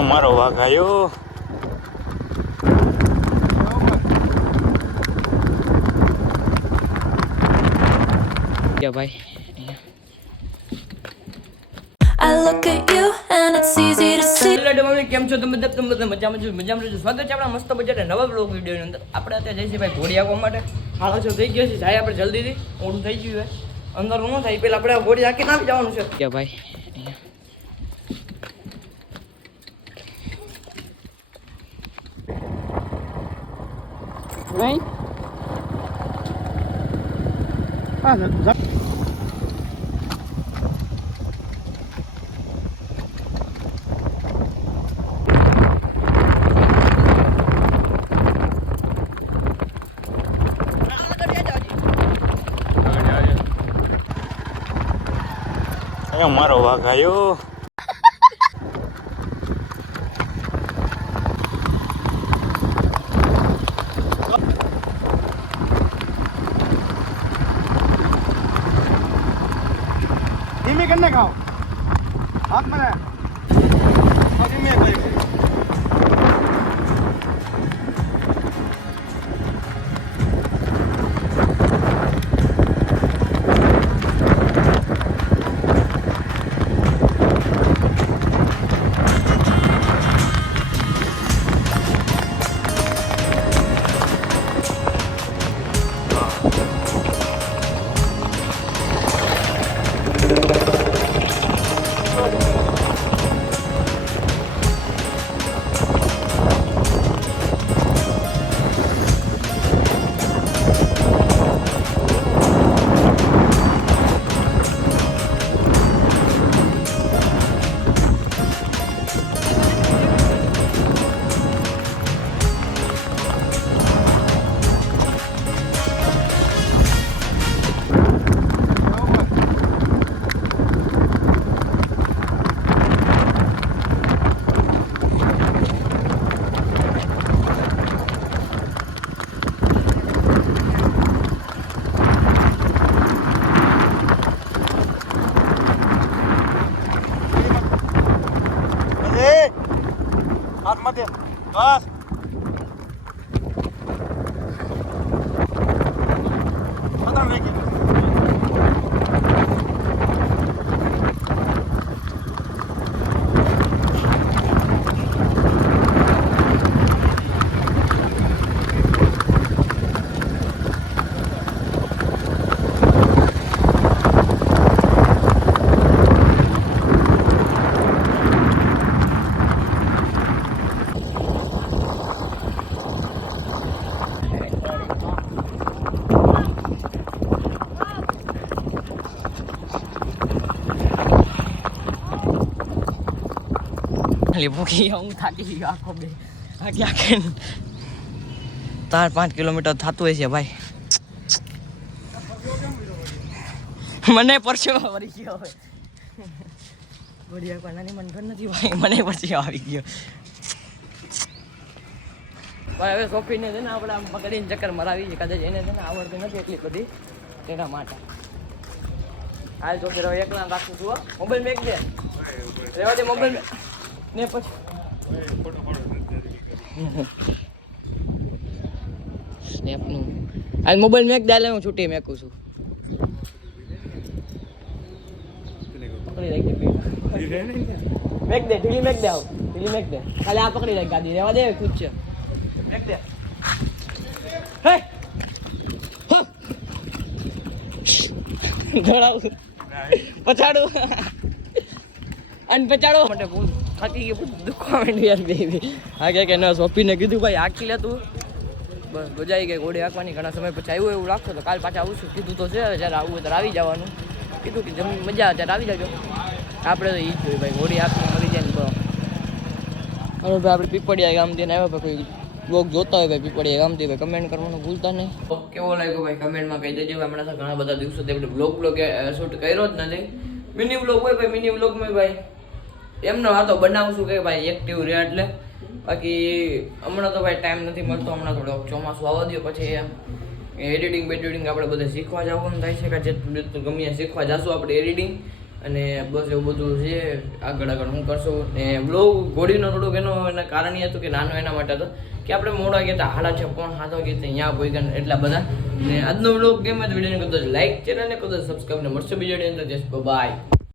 મારો વાઘ આવ્યો. ભાઈ I look at you and it's easy to see. કેમ છો તમે બધા મજામાં છો? સ્વાગત છે આપણા મસ્ત બજારે નવા બ્લોગ વિડીયોની અંદર. આપણે અત્યારે જઈશું ભાઈ ઘોડી આપવા માટે. હાલો છો થઈ ગયો છે, જાય આપણે જલ્દીથી, ઓળું થઈ ગયું છે અંદર ન થાય પેલા આપણે ઘોડી આખી નાખી જવાનું છે. કે ભાઈ મારો વાઘ આવ્યો. ધીમી કરીને ખાઓ હાથ મને ધીમે કરી હાથમાંથી બસ પકડ વેકી ભૂખી હું થાકી ગયો આખો બે આખી આખી 4-5 કિલોમીટર થતું હોય છે ભાઈ. મને પરસેવો વળી ગયો હવે ઘોડી આખવા નાની મને ઘર નથી ભાઈ, મને પરસેવો આવી ગયો ભાઈ. હવે સોફીને છે ને આપણે આમ પકડીને ચક્કર મરાવી છે, કદાચ એને છે ને આવડતું નથી એટલી બધી તેના માટે. હાલ તો ફેર એકલા રાખું છું. મોબાઈલ મેક દે રેવા દે મોબાઈલ ને પછી સ્નેપનું આ મોબાઈલ મેક દે, હું છૂટી મેકું છું. મેક દે ઢીલી મેક દે, આવ ઢીલી મેક દે, ખાલી આ પકડી રાખ ગાડી રેવા દે ખુદ છે મેક દે. હે દોડાવું પછાડું અને પછાડો માટે ભૂલ થાકી ગયું, દુખવા માંડ્યું યાર બેબી. હા કે ના સોપીને કીધું ભાઈ આખી લે તું, બસ ગજાઈ ગઈ ઘોડી આંકવાની. ઘણા સમય પછી આવ્યું એવું લાગતો તો કાલ પાછા આવું છું કીધું તો છે, જ્યારે આવું હોય ત્યારે આવી જવાનું કીધું કે જમીન મજા આવે ત્યારે આવી જાજો. આપણે તો એ જ જોયું ભાઈ ઘોડી આંકની મળી જાય ને તો. હવે ભાઈ આપણે પીપળિયા ગામથી આવ્યા ભાઈ, કોઈ બ્લોગ જોતા હોય ભાઈ પીપળિયા ગામથી ભાઈ કમેન્ટ કરવાનું ભૂલતા નહીં. કેવો લાગ્યો ભાઈ કમેન્ટમાં કહી દેજો. હમણાં તો ઘણા બધા દિવસોથી આપણે બ્લોગ શૂટ કર્યો જ નથી. મિની બ્લોગ હોય ભાઈ, મિની બ્લોગમાં ભાઈ એમનો વાતો બનાવશું કે ભાઈ એક્ટિવ રહે એટલે. બાકી હમણાં તો ભાઈ ટાઈમ નથી મળતો, હમણાં થોડો ચોમાસું આવવા દો પછી એડિટિંગ બેડિટિંગ આપણે બધે શીખવા જવાનું થાય છે કે જેટલું ગમે શીખવા જશું આપણે એડિટિંગ. અને બસ એવું બધું છે. આગળ હું કરશું ને બ્લોગ ઘોડીનો થોડુંક એના કારણ એ હતું કે નાનો એના માટે હતો કે આપણે મોડા ગયા હતા 6:30 7 વાગે ત્યાં પોઈ ગયા એટલા બધા. ને આજનો બ્લોગ ગેમ જ વિડીયોને કદાચ લાઈક ચેનલને કદાચ સબસ્ક્રાઈબ ને મળશે બીજા વિડીયો. બાય.